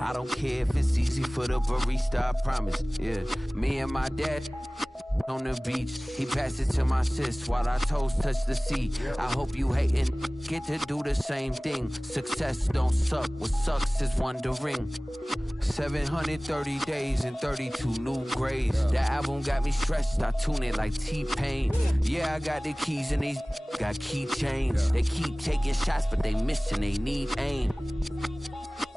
I don't care if it's easy for the barista, I promise. Yeah, me and my dad on the beach. He passed it to my sis while our toes touch the sea. I hope you hatin' get to do the same thing. Success don't suck. What sucks is wondering. 730 days and 32 new grades. That album got me stressed. I tune it like T-Pain. Yeah, I got the keys and these got keychains. They keep taking shots, but they missing. They need aim.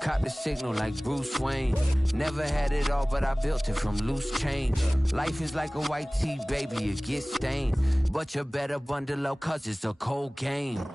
Caught the signal like Bruce Wayne. Never had it all, but I built it from loose change. Life is like a white tee, baby, it gets stained. But you better bundle up, cause it's a cold game.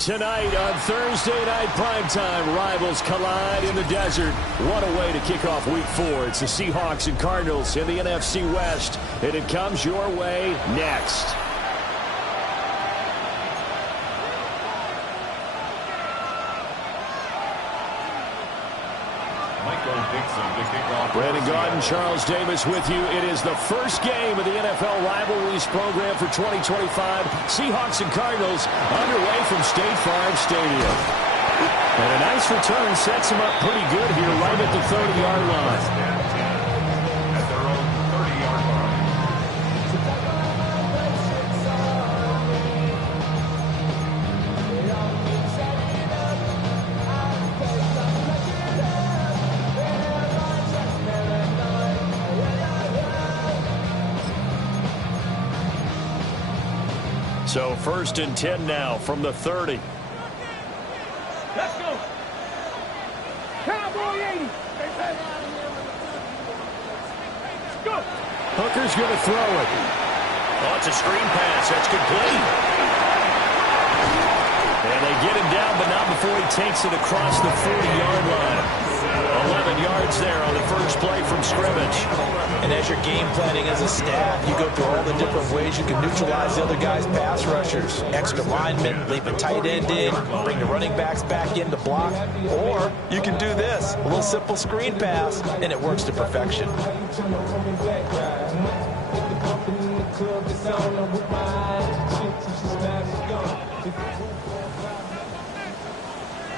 Tonight on Thursday Night Primetime, rivals collide in the desert. What a way to kick off Week 4. It's the Seahawks and Cardinals in the NFC West, and it comes your way next. Brandon Gaudin, Charles Davis with you. It is the first game of the NFL Rivalries program for 2025. Seahawks and Cardinals underway from State Farm Stadium. And a nice return sets them up pretty good here right at the 30-yard line. At their own 30-yard line. So 1st and 10 now from the 30. Let's go. Cowboy 80. Go. Hooker's going to throw it. Oh, it's a screen pass. That's complete. And they get him down, but not before he takes it across the 40-yard line. 11 yards there on the first play from scrimmage. And as you're game planning as a staff, you go through all the different ways you can neutralize the other guy's pass rushers. Extra linemen, leave a tight end in, bring the running backs back in to block. Or you can do this, a little simple screen pass, and it works to perfection.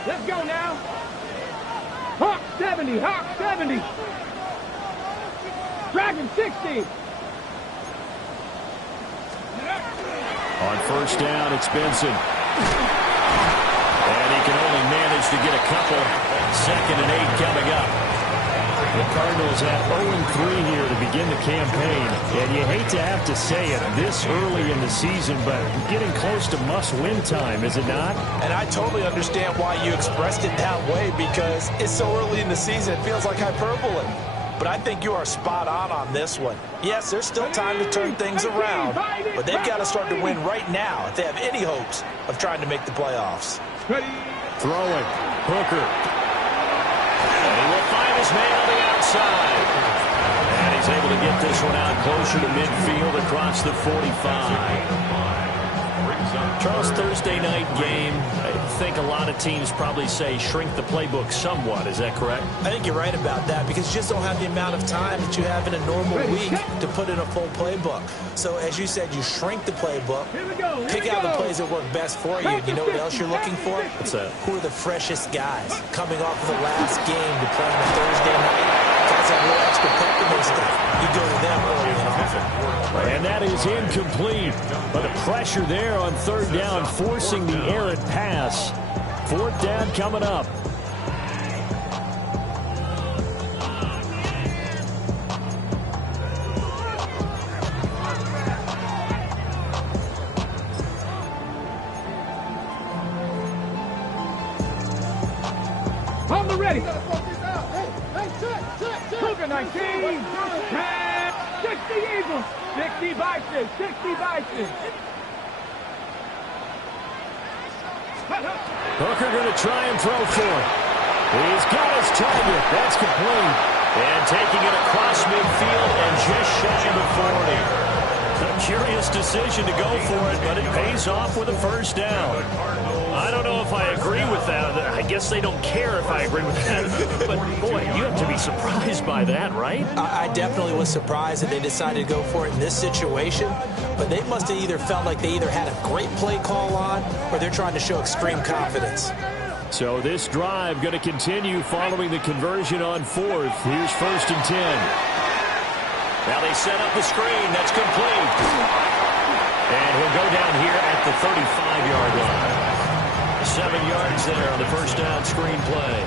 Let's go now. Hawk 70, Hawk 70. Dragon 60. On first down, it's Benson. And he can only manage to get a couple. 2nd and 8 coming up. The Cardinals at 0-3 here to begin the campaign. And you hate to have to say it this early in the season, but getting close to must-win time, is it not? And I totally understand why you expressed it that way, because it's so early in the season, it feels like hyperbole. But I think you are spot on this one. Yes, there's still time to turn things around, but they've got to start to win right now if they have any hopes of trying to make the playoffs. Throwing. Hooker. And he will find his man on the outside. And he's able to get this one out closer to midfield across the 45. Charles, Thursday night game, I think a lot of teams probably say shrink the playbook somewhat. Is that correct? I think you're right about that, because you just don't have the amount of time that you have in a normal week to put in a full playbook. So as you said, you shrink the playbook, pick out the plays that work best for you. You know what else you're looking for? What's that? Who are the freshest guys coming off of the last game to play on a Thursday night? Guys have a little extra pep in their stuff. You go to them early and often. And that is incomplete. But the pressure there on 3rd down, forcing the errant pass. 4th down coming up. On the ready. Cougar 19. And 60 Eagles. 60 by 6. 60 by 6. Hooker going to try and throw for it. He's got his target. That's complete. And taking it across midfield and just shy of the 40. A curious decision to go for it, but it pays off with a first down. I don't know if I agree with that. I guess they don't care if I agree with that. But, boy, you have to be surprised by that, right? I definitely was surprised that they decided to go for it in this situation. But they must have either felt like they either had a great play call on or they're trying to show extreme confidence. So this drive going to continue following the conversion on 4th. Here's 1st and 10. Now they set up the screen. That's complete. And he'll go down here at the 35-yard line. 7 yards there on the first down screen play.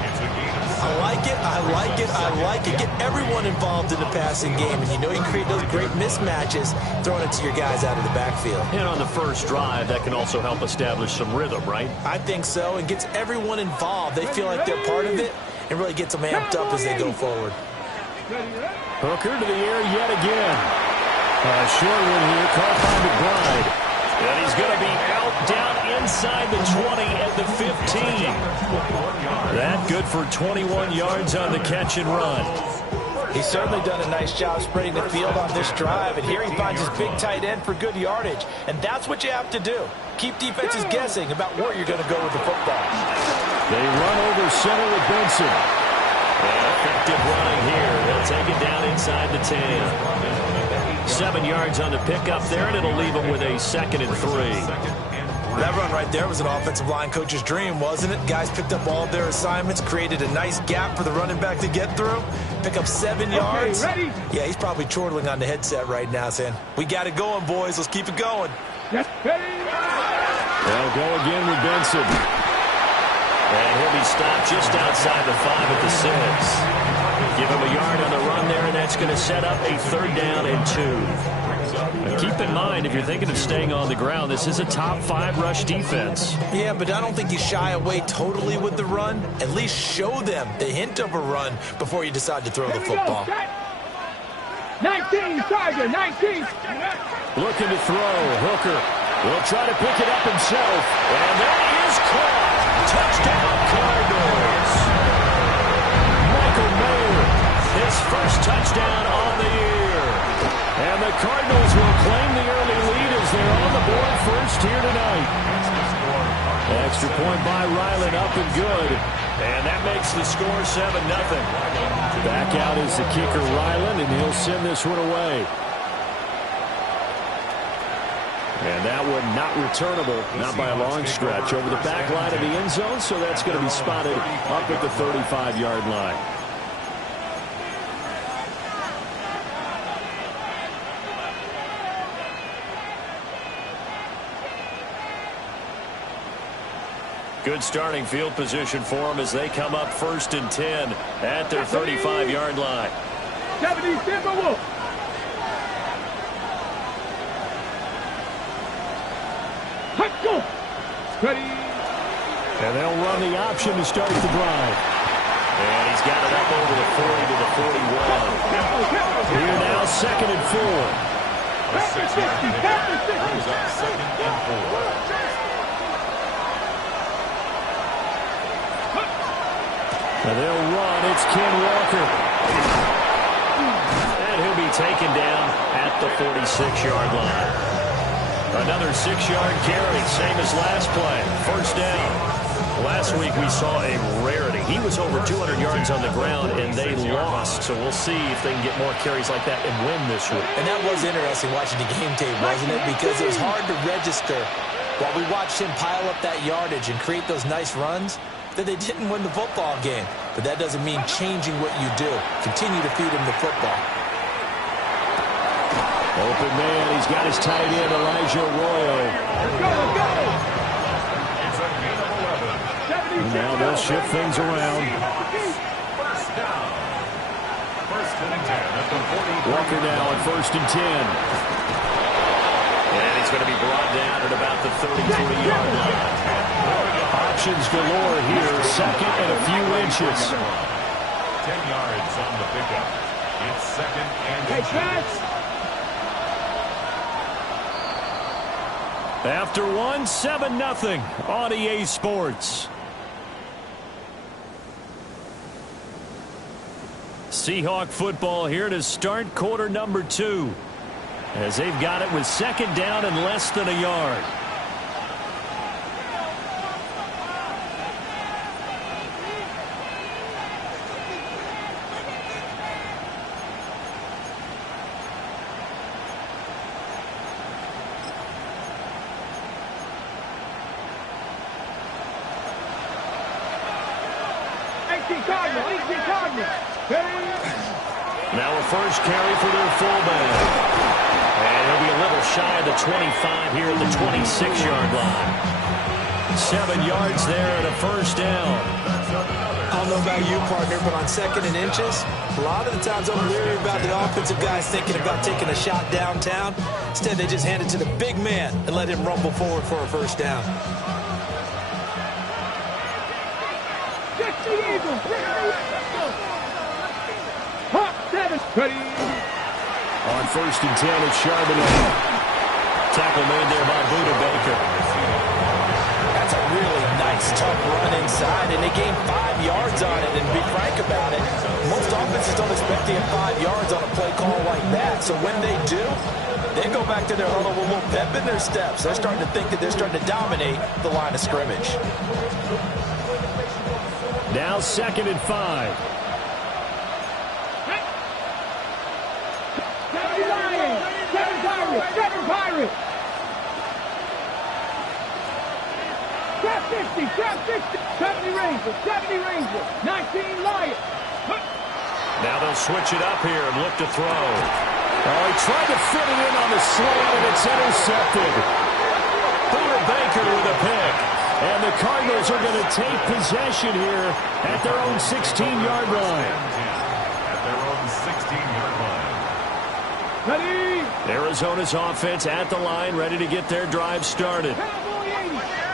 I like it. I like it. I like it. Get everyone involved in the passing game. And you know you create those great mismatches throwing it to your guys out of the backfield. And on the first drive, that can also help establish some rhythm, right? I think so. And gets everyone involved. They feel like they're part of it and really gets them amped up as they go forward. Hooker to the air yet again. A short one here, caught by McBride. And he's going to be out down inside the 20 at the 15. That good for 21 yards on the catch and run. He's certainly done a nice job spreading the field on this drive. And here he finds his big tight end for good yardage. And that's what you have to do. Keep defenses guessing about where you're going to go with the football. They run over center with Benson. Effective running here. They'll take it down inside the 10. 7 yards on the pickup there, and it'll leave them with a 2nd and 3. That run right there was an offensive line coach's dream, wasn't it? Guys picked up all of their assignments, created a nice gap for the running back to get through, pick up 7 yards. Ready? Yeah, he's probably chortling on the headset right now saying, we got it going, boys. Let's keep it going. Yes, ready? They'll go again with Benson. And he'll be stopped just outside the 5 at the 6. Give him a yard on the run there, and that's going to set up a 3rd down and 2. Now keep in mind, if you're thinking of staying on the ground, this is a top 5 rush defense. Yeah, but I don't think you shy away totally with the run. At least show them the hint of a run before you decide to throw the football. 19, Tiger, 19. Looking to throw. Hooker will try to pick it up himself. And that is caught. Touchdown, Cardinals. Michael Mayer, his first touchdown on the year. And the Cardinals will claim the early lead as they're on the board first here tonight. Extra point by Ryland, up and good. And that makes the score 7-0. Back out is the kicker, Ryland, and he'll send this one away. And that one not returnable, not by a long stretch, over the back line of the end zone, so that's going to be spotted up at the 35-yard line. Good starting field position for them as they come up 1st and 10 at their 35-yard line. 70, Timberwolves. Let's go. Ready. And they'll run the option to start the drive. And he's got it up over the 40 to the 41. Here now, 2nd and 4. And they'll run. It's Ken Walker. And he'll be taken down at the 46-yard line. Another 6-yard carry, same as last play. 1st down. Last week we saw a rarity. He was over 200 yards on the ground, and they lost. So we'll see if they can get more carries like that and win this week. And that was interesting watching the game tape, wasn't it? Because it was hard to register while we watched him pile up that yardage and create those nice runs that they didn't win the football game. But that doesn't mean changing what you do. Continue to feed him the football. Open man. He's got his tight end, Elijah Arroyo. And now they'll shift things around. Walker now at 1st and 10. And he's going to be brought down at about the 33-yard line. Options galore here. 2nd and a few inches. 10 yards on the pickup. It's 2nd and inches. After one, 7-0 on EA Sports. Seahawk football here to start quarter number 2. As they've got it with second down and less than a yard. Now a first carry for their fullback. And he'll be a little shy of the 25 here at the 26-yard line. 7 yards there and a first down. I don't know about you, partner, but on second and inches, a lot of the times I'm leery about the offensive guys thinking about taking a shot downtown. Instead, they just hand it to the big man and let him rumble forward for a first down. On first and 10, it's Charbonnet. Tackle made there by Budda Baker. That's a really nice, tough run inside, and they gained 5 yards on it. And to be frank about it, most offenses don't expect to get 5 yards on a play call like that. So when they do, they go back to their huddle with a little pep in their steps. They're starting to think that they're starting to dominate the line of scrimmage. Now second and 5. Seven Pirates. Trap 50, trap 50. 70 Rangers, 19 Lions. Now they'll switch it up here and look to throw. Oh, he tried to fit it in on the slant, and it's intercepted. Budda Baker with a pick. And the Cardinals are going to take possession here at their own 16-yard line. At their own 16-yard line. Ready? Arizona's offense at the line, ready to get their drive started.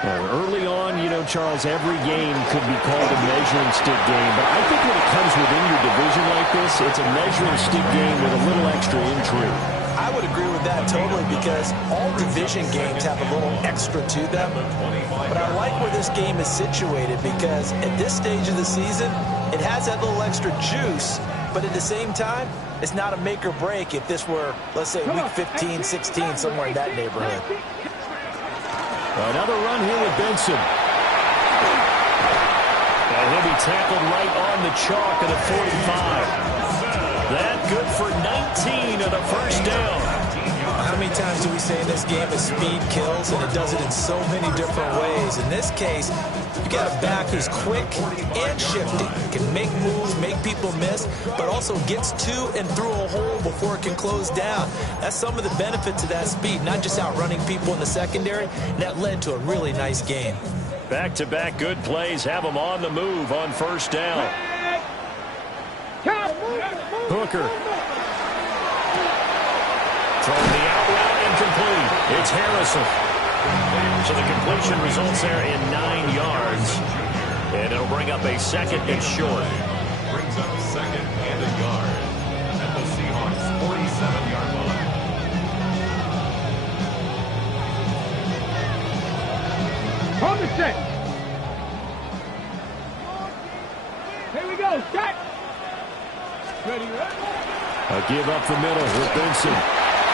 Early on, you know, Charles, every game could be called a measuring stick game. But I think when it comes within your division like this, it's a measuring stick game with a little extra intrigue. I would agree with that totally because all division games have a little extra to them. But I like where this game is situated because at this stage of the season, it has that little extra juice. But at the same time, it's not a make or break if this were, let's say, week 15, 16, somewhere in that neighborhood. Another run here with Benson. And he'll be tackled right on the chalk at the 45. That good for 19 and a first down. How many times do we say in this game that speed kills, and it does it in so many different ways? In this case, you got a back who's quick and shifty, can make moves, make people miss, but also gets to and through a hole before it can close down. That's some of the benefits of that speed, not just outrunning people in the secondary. That led to a really nice game. Back-to-back good plays have them on the move on first down. Hooker. Throwing the out route incomplete. It's Harrison. So the completion results there in 9 yards. And it'll bring up a second and short. Brings up second and a yard at the Seahawks' 47-yard line. Hold the set. Here we go. Set. Ready, ready. A give up the middle with Benson.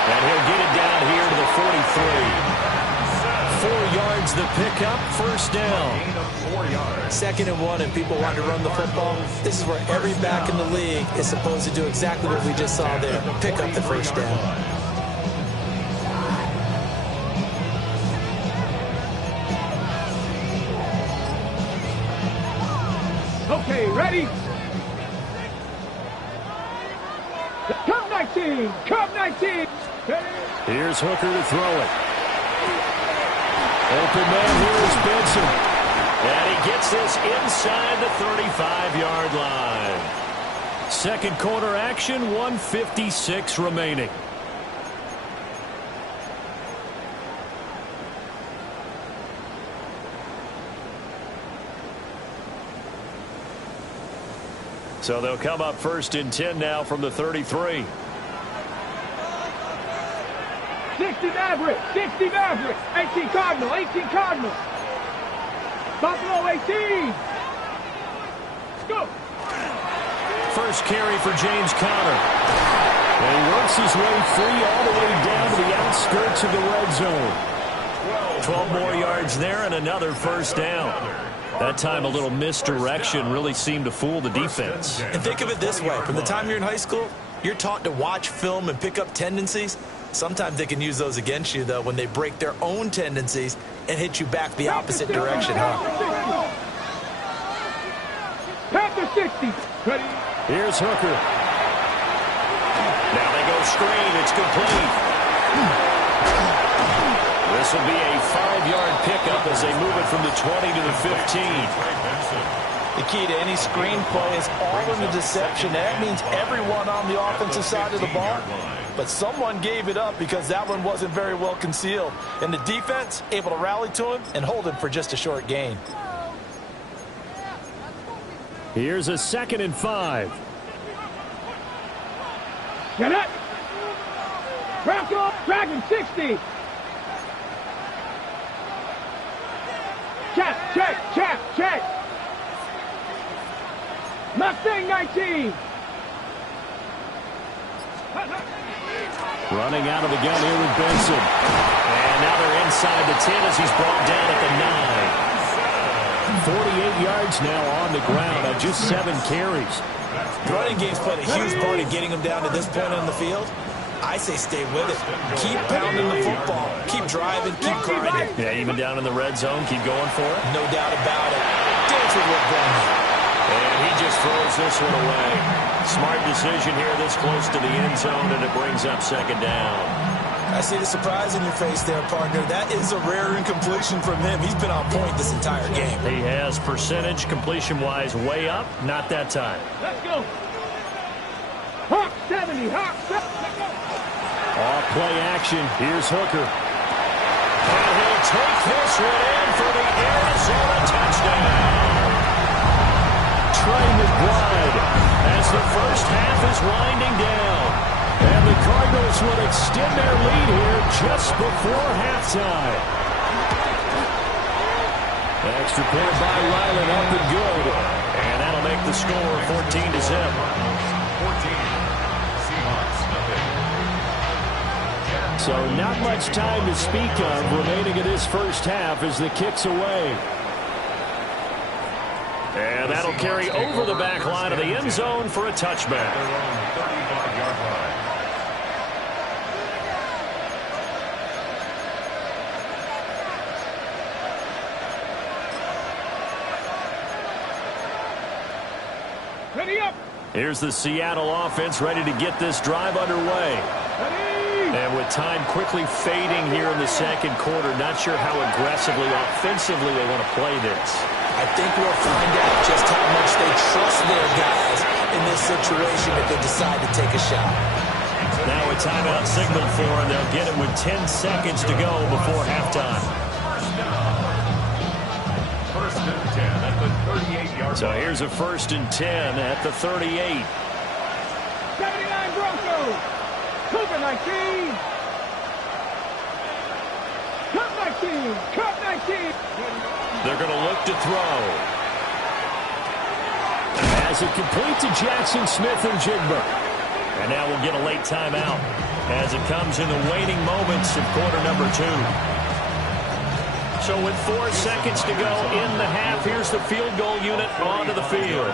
And he'll get it down here to the 43. 4 yards the pickup, first down. 4 yards. 2nd and 1, and people want to run the football. This is where every back in the league is supposed to do exactly what we just saw there. Pick up the first down. Okay, ready? Come 19! Come 19! Here's Hooker to throw it. Open man here is Benson. And he gets this inside the 35-yard line. Second quarter action, 1:56 remaining. So they'll come up first and 10 now from the 33. 60 Maverick, 60 Maverick, 18 Cardinal, 18 Cardinal. Buffalo 18. Let's go. First carry for James Conner. And he works his way free all the way down to the outskirts of the red zone. 12 more yards there and another first down. That time a little misdirection really seemed to fool the defense. And think of it this way. From the time you're in high school, you're taught to watch film and pick up tendencies. Sometimes they can use those against you, though, when they break their own tendencies and hit you back the opposite direction, huh? Panther 60. Ready? Here's Hooker. Now they go screen. It's complete. This will be a 5-yard pickup as they move it from the 20 to the 15. The key to any screen play is all in the deception. That means everyone on the offensive side of the ball. But someone gave it up because that one wasn't very well concealed. And the defense able to rally to him and hold him for just a short gain. Here's a 2nd and 5. Get it. Bronco, Dragon 60. Check. Mustang 19. Running out of the gun here with Benson. And now they're inside the 10 as he's brought down at the 9. 48 yards now on the ground on just 7 carries. The running game's played a huge part in getting them down to this point on the field. I say stay with it. Keep pounding the football. Keep driving. Keep grinding. Yeah, even down in the red zone, keep going for it. No doubt about it. Dance with Rick Bowman. And he just throws this one away. Smart decision here this close to the end zone, and it brings up 2nd down. I see the surprise in your face there, partner. That is a rare incompletion from him. He's been on point this entire game. He has percentage completion-wise way up. Not that time. Let's go. Hawk 70. Hawk 70. Off play action. Here's Hooker. And he'll take this one in for the Arizona touchdown. Trey McBride as the first half is winding down. And the Cardinals will extend their lead here just before halftime. Extra point by Ryland up and good. And that'll make the score 14-0. 14. Seahawks, nothing. So not much time to speak of remaining in this first half as the kick's away. And that'll carry over the back line of the end zone for a touchback. 35-yard line. Ready up. Here's the Seattle offense ready to get this drive underway. Ready. And with time quickly fading here in the second quarter, not sure how aggressively, offensively they want to play this. I think we'll find out just how much they trust their guys in this situation if they decide to take a shot. Now a timeout signal for them. They'll get it with 10 seconds to go before halftime. First and 10 at the 38-yard line. So here's a 1st and 10 at the 38. 79 Broncos. Cougar 19. Cup 19. Cup 19. They're going to look to throw. As it complete to Jackson Smith and Jigba. And now we'll get a late timeout as it comes in the waning moments of quarter number 2. So with 4 seconds to go in the half, here's the field goal unit onto the field.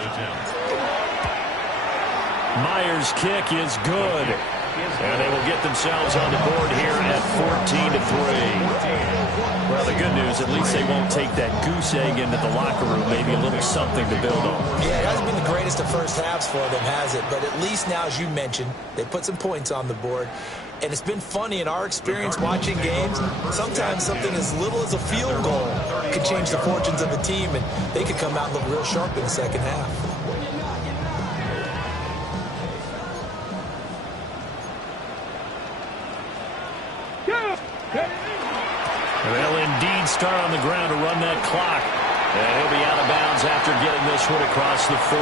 Myers' kick is good. And they will get themselves on the board here at 14-3. Well, the good news, at least they won't take that goose egg into the locker room. Maybe a little something to build on. Yeah, it hasn't been the greatest of first halves for them, has it? But at least now, as you mentioned, they put some points on the board. And it's been funny in our experience watching games. Sometimes something as little as a field goal can change the fortunes of a team, and they could come out and look real sharp in the second half. They'll indeed start on the ground to run that clock. And he'll be out of bounds after getting this one across the 40.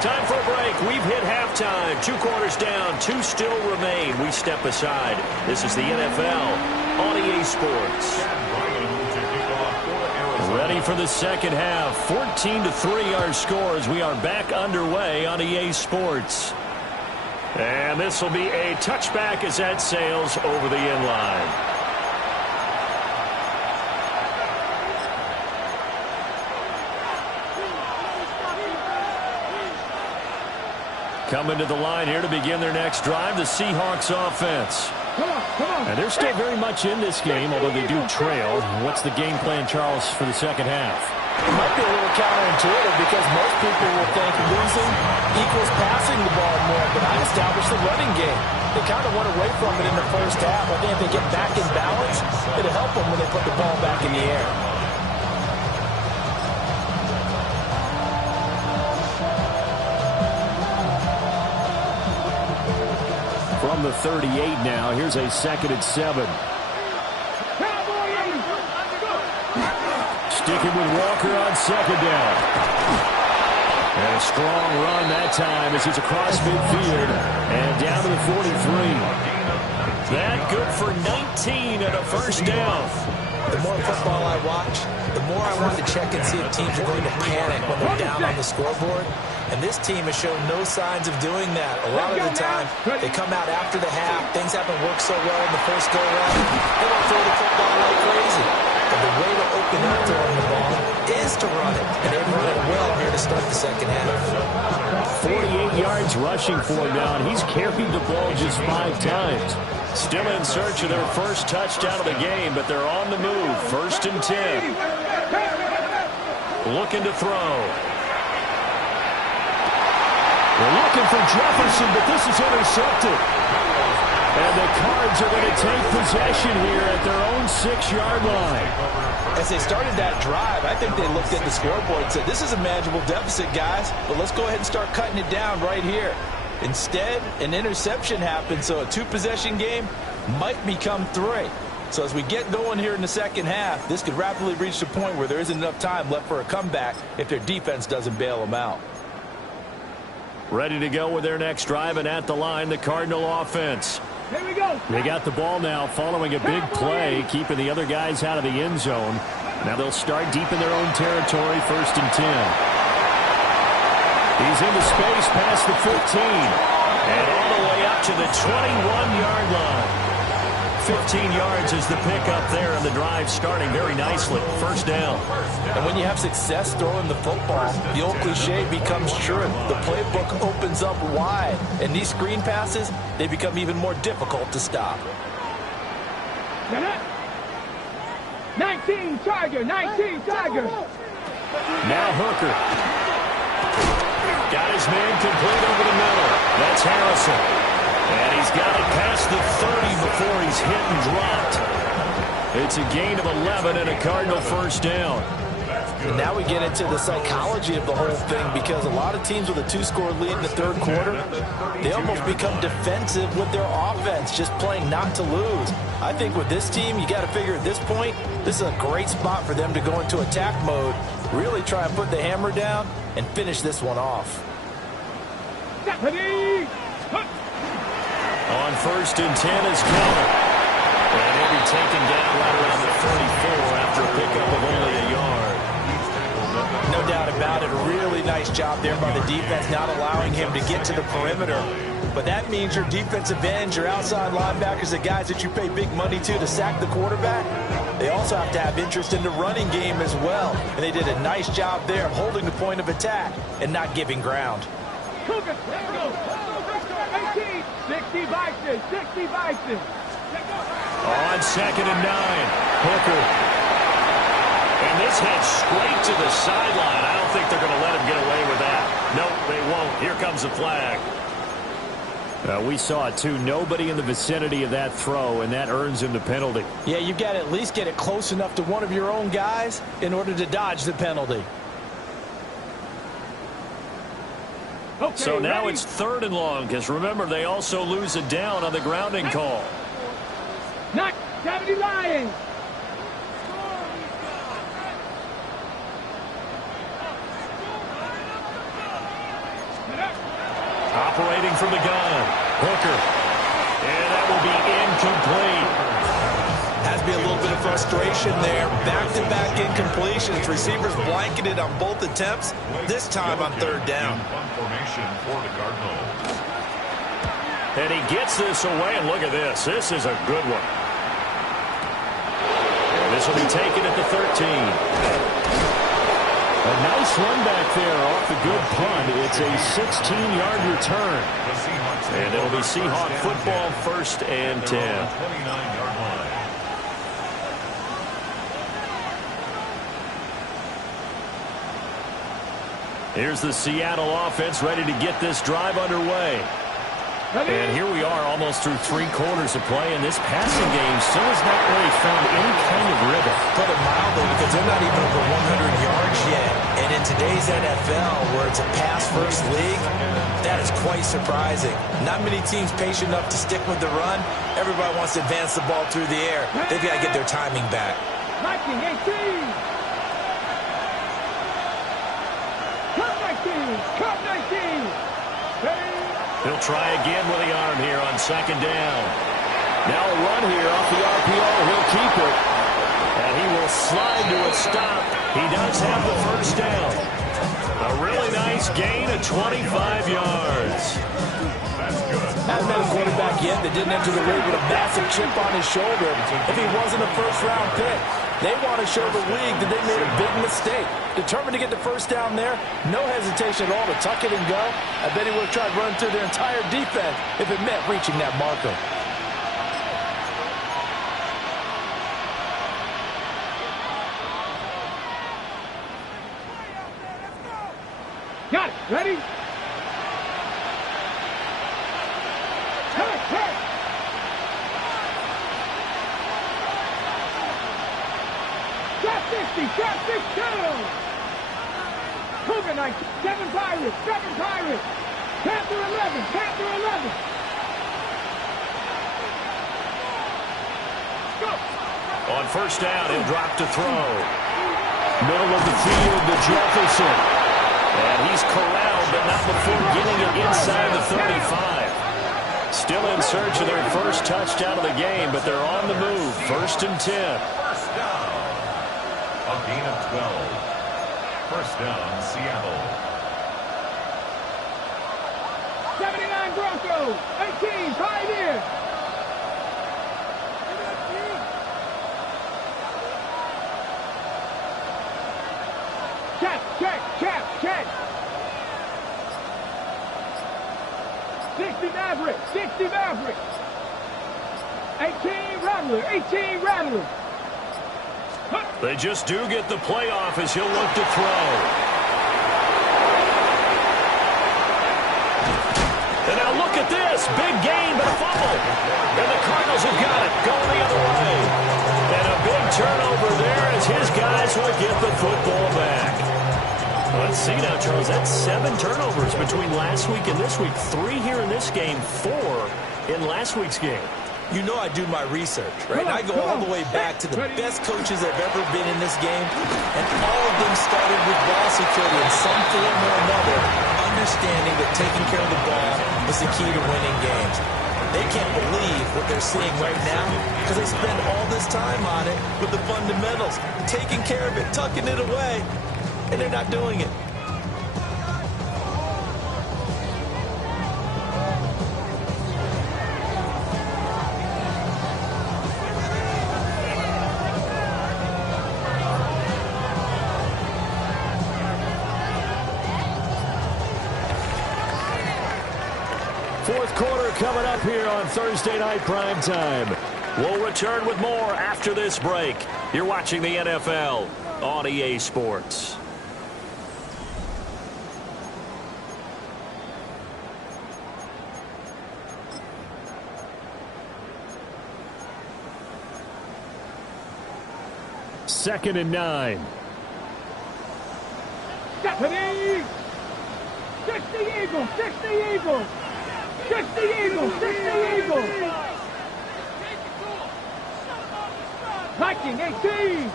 Time for a break. We've hit halftime. 2 quarters down. 2 still remain. We step aside. This is the NFL on EA Sports. Ready for the second half. 14-3 our scores. We are back underway on EA Sports. And this will be a touchback as that sails over the end line. Coming to the line here to begin their next drive, the Seahawks offense. And they're still very much in this game, although they do trail. What's the game plan, Charles, for the second half? It might be a little counterintuitive because most people will think losing equals passing the ball more, but I established the running game. They kind of went away from it in the first half. I think if they get back in balance, it'll help them when they put the ball back in the air. From the 38 now, here's a 2nd and 7. Sticking with Walker on 2nd down. And a strong run that time as he's across midfield and down to the 43. That good for 19 and a first down. The more football I watch, the more I want to check and see if teams are going to panic when they're down on the scoreboard. And this team has shown no signs of doing that. A lot of the time, they come out after the half. Things haven't worked so well in the first go-around. They don't throw the football like crazy. But the way to open up throwing the ball is to run it. And they've run it well here to start the second half. 48 yards rushing for him now, and he's carried the ball just 5 times. Still in search of their first touchdown of the game, but they're on the move. 1st and 10. Looking to throw. They're looking for Jefferson, but this is intercepted. And the Cards are going to take possession here at their own 6-yard line. As they started that drive, I think they looked at the scoreboard and said, this is a manageable deficit, guys, but let's go ahead and start cutting it down right here. Instead, an interception happened, so a 2-possession game might become 3. So as we get going here in the second half, this could rapidly reach the point where there isn't enough time left for a comeback if their defense doesn't bail them out. Ready to go with their next drive, and at the line, the Cardinal offense. Here we go. They got the ball now following a big play, keeping the other guys out of the end zone. Now they'll start deep in their own territory, 1st and 10. He's into space past the 15. And all the way up to the 21-yard line. 15 yards is the pickup there, and the drive starting very nicely. 1st down. And when you have success throwing the football, the old cliche becomes true. The playbook opens up wide, and these screen passes, they become even more difficult to stop. 19 Tiger, 19 Tiger. Now Hooker. Got his man complete over the middle. That's Harrison. And he's got it past the 30 before he's hit and dropped. It's a gain of 11 and a Cardinal 1st down. Now we get into the psychology of the whole thing, because a lot of teams with a 2-score lead in the 3rd quarter, they almost become defensive with their offense, just playing not to lose. I think with this team, you got to figure at this point, this is a great spot for them to go into attack mode, really try and put the hammer down and finish this one off. On 1st and 10 is Keller. And he'll be taken down right around the 34 after a pickup of only a yard. No doubt about it. A really nice job there by the defense, not allowing him to get to the perimeter. But that means your defensive ends, your outside linebackers, the guys that you pay big money to sack the quarterback, they also have to have interest in the running game as well. And they did a nice job there of holding the point of attack and not giving ground. 60 Bison, 60 Bison. On 2nd and 9, Hooker. And this heads straight to the sideline. I don't think they're going to let him get away with that. Nope, they won't. Here comes the flag. We saw it too. Nobody in the vicinity of that throw, and that earns him the penalty. Yeah, you've got to at least get it close enough to one of your own guys in order to dodge the penalty. Okay, so now ready? It's 3rd and long, because remember, they also lose a down on the grounding call. Knock 70 Lions. from the gun. Hooker. And that will be incomplete. Has to be a little bit of frustration there. Back-to-back incompletions. Receivers blanketed on both attempts, this time on third down. Formation for the Cardinals. And he gets this away, and look at this. This is a good one. This will be taken at the 13. A nice run back there off the good punt. It's a 16-yard return. And it'll be Seahawk football, 1st and 10. 29-yard line. Here's the Seattle offense ready to get this drive underway. And here we are almost through 3 quarters of play, and this passing game still has not really found any kind of rhythm. Put it mildly, because they're not even over 100 yards yet. And in today's NFL, where it's a pass-first league, that is quite surprising. Not many teams patient enough to stick with the run. Everybody wants to advance the ball through the air. They've got to get their timing back. 19, 18. Cut 19. Cut 19. Ready? He'll try again with the arm here on 2nd down. Now a run here off the RPO. He'll keep it. And he will slide to a stop. He does have the 1st down. A really nice gain of 25 yards. Hasn't been a quarterback yet that didn't enter the league with a massive chip on his shoulder. If he wasn't a first-round pick, they want to show the league that they made a big mistake. Determined to get the 1st down there, no hesitation at all to tuck it and go. I bet he would have tried running through their entire defense if it meant reaching that marker. Got it. Ready? Hit, hit. Shot 50, shot 52. Cougar 19, 7 Pirates, 7 Pirates. Panther 11, Panther 11. Go. On 1st down, he'll drop to throw. Middle of the field to Jefferson. And he's corralled, but not before getting it inside the 35. Still in search of their 1st touchdown of the game, but they're on the move. 1st and 10. 1st down. A gain of 12. 1st down, Seattle. 79 Broncos, 18 Pioneers. Check, check, check, check. 60 Mavericks, 60 Mavericks. 18 Rattler, 18 Rattler. They just do get the playoff as he'll look to throw. And now look at this. Big gain, but a fumble. And the Cardinals have got it. Going the other way. And a big turnover there as his guys will get the football back. Let's see now, Charles. That's 7 turnovers between last week and this week. 3 here in this game, 4 in last week's game. You know I do my research, right? And I go all the way back to the best coaches I've ever been in this game, and all of them started with ball security in some form or another, understanding that taking care of the ball was the key to winning games. They can't believe what they're seeing right now because they spend all this time on it with the fundamentals, taking care of it, tucking it away, and they're not doing it. Fourth quarter coming up here on Thursday Night Primetime. We'll return with more after this break. You're watching the NFL on EA Sports. Second and 9. Stephanie! 60 Eagles! 60 Eagles! 60 Eagles! 60 Eagles! Viking 18!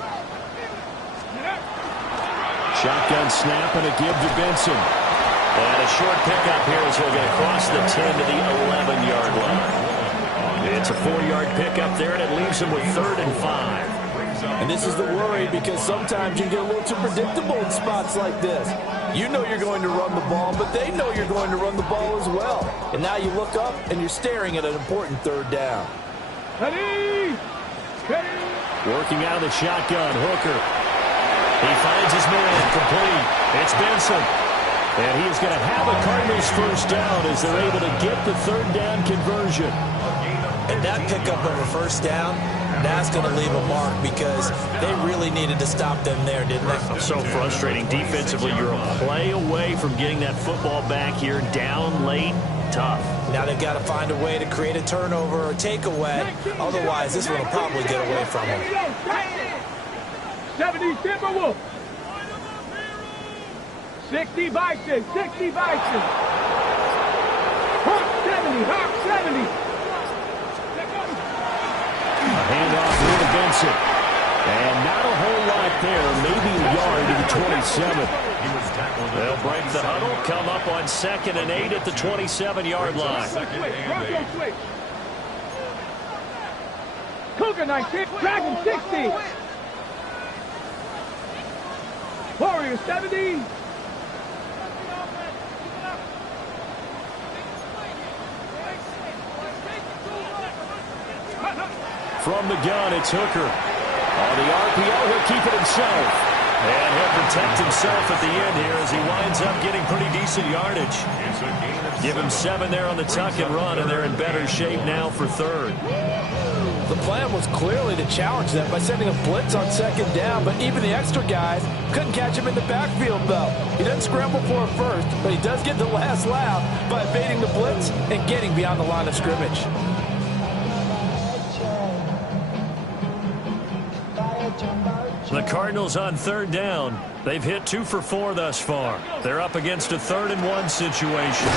Shotgun snap and a give to Benson. And a short pickup here as he'll get across the 10 to the 11-yard line. It's a 4-yard pickup there, and it leaves him with 3rd and 5. And this is the worry, because sometimes you get a little too predictable in spots like this. You know you're going to run the ball, but they know you're going to run the ball as well. And now you look up, and you're staring at an important 3rd down. Ready! Ready! Working out of the shotgun, Hooker. He finds his man, complete. It's Benson. And he is going to have a Cardinals first down as they're able to get the 3rd down conversion. And that pickup of a first down, that's going to leave a mark, because they really needed to stop them there, didn't they? So frustrating. Defensively, you're a play away from getting that football back here, down late. Tough. Now they've got to find a way to create a turnover or takeaway. Otherwise, this one will probably get away from them. 70 Timberwolves. 60 Bison. 60 Bison. Hawk 70. Hawk 70. A handoff here to Benson. And not a whole lot there. Maybe a yard to the 27. They'll break the huddle, come up on 2nd and 8 at the 27-yard line. Switch. Cougar 19. Dragon 60. Warrior 70. From the gun, it's Hooker. On the RPO, he'll keep it himself. And he'll protect himself at the end here as he winds up getting pretty decent yardage. Give him 7 there on the tuck and run, and they're in better shape now for 3rd. The plan was clearly to challenge them by sending a blitz on 2nd down, but even the extra guys couldn't catch him in the backfield, though. He doesn't scramble for a first, but he does get the last laugh by evading the blitz and getting beyond the line of scrimmage. The Cardinals on 3rd down. They've hit 2 for 4 thus far. They're up against a 3rd and 1 situation.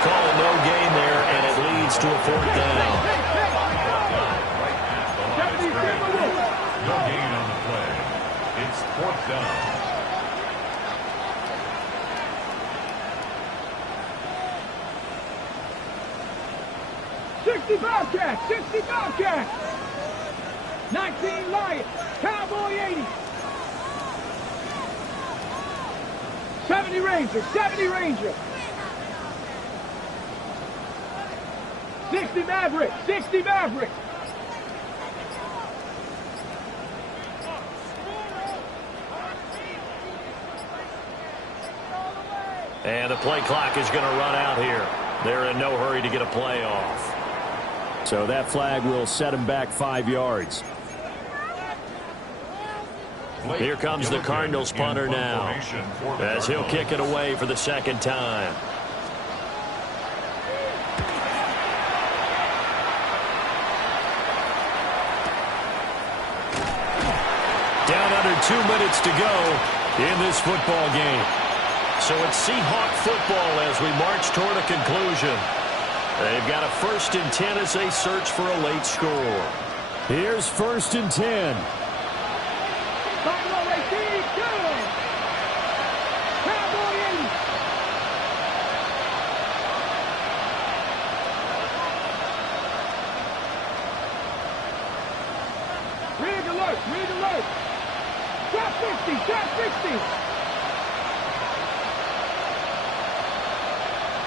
Call it no gain there, and it leads to a 4th down. No gain on the play. It's 4th down. Bobcats, 60 Bobcats. 19 Lions, Cowboy 80. 70 Rangers, 70 Rangers. 60 Mavericks, 60 Mavericks. And the play clock is going to run out here. They're in no hurry to get a play off. So that flag will set him back 5 yards. Here comes the Cardinals punter now, as he'll kick it away for the 2nd time. Down under 2 minutes to go in this football game. So it's Seahawk football as we march toward a conclusion. They've got a 1st and 10 as they search for a late score. Here's 1st and 10. Buffalo 18, good. Cowboy 80. Rig alert, rig alert. Drop 50, drop 50.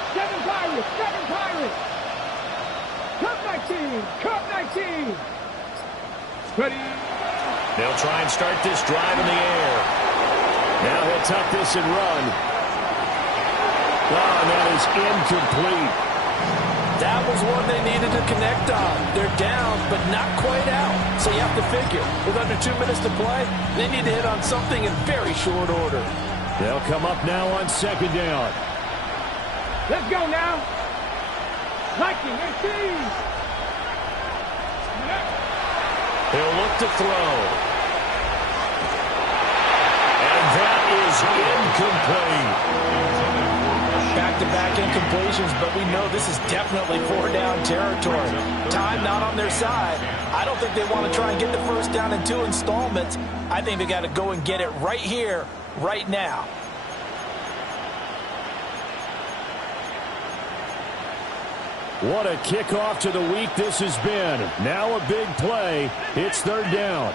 7 Pirates, 7 Pirates. Cup 19, Cup 19. Ready. They'll try and start this drive in the air. Now he'll tuck this and run. Oh, and that is incomplete. That was one they needed to connect on. They're down, but not quite out. So you have to figure, with under 2 minutes to play, they need to hit on something in very short order. They'll come up now on 2nd down. Let's go now. Liking, 18. He'll look to throw. And that is incomplete. Back-to-back incompletions, but we know this is definitely 4-down territory. Time not on their side. I don't think they want to try and get the 1st down in 2 installments. I think they got to go and get it right here, right now. What a kickoff to the week this has been. Now a big play. It's third down.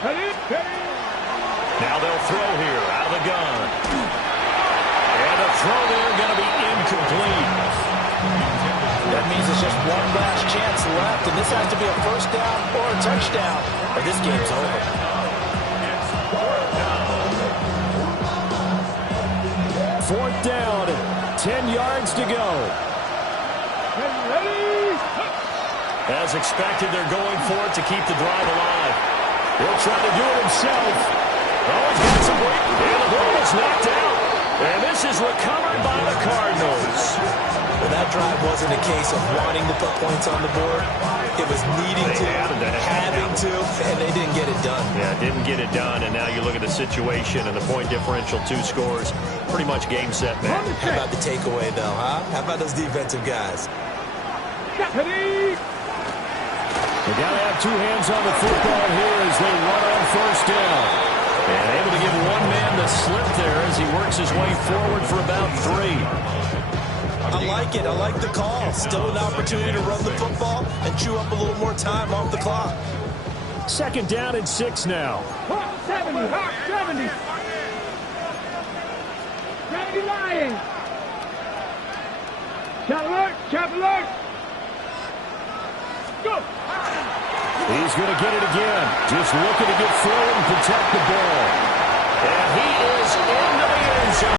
Now they'll throw here out of the gun. And the throw there going to be incomplete. That means it's just one last chance left, and this has to be a first down or a touchdown, or this game's over. Fourth down, 10 yards to go. As expected, they're going for it to keep the drive alive. He'll try to do it himself. Oh, he's got some weight. And the ball is knocked out. And this is recovered by the Cardinals. Well, that drive wasn't a case of wanting to put points on the board. It was needing to, having to, and they didn't get it done. Yeah, didn't get it done, and now you look at the situation and the point differential, 2 scores. Pretty much game, set, match. How about the takeaway, though, huh? How about those defensive guys? They got to have 2 hands on the football here as they run on first down. And able to give one man the slip there as he works his way forward for about 3. I like it. I like the call. Still an opportunity to run the football and chew up a little more time off the clock. Second down and 6 now. Hawk 70, Hawk 70. 70 Lions. Chop alert. Go. He's going to get it again. Just looking to get forward and protect the ball. And he is into the end zone.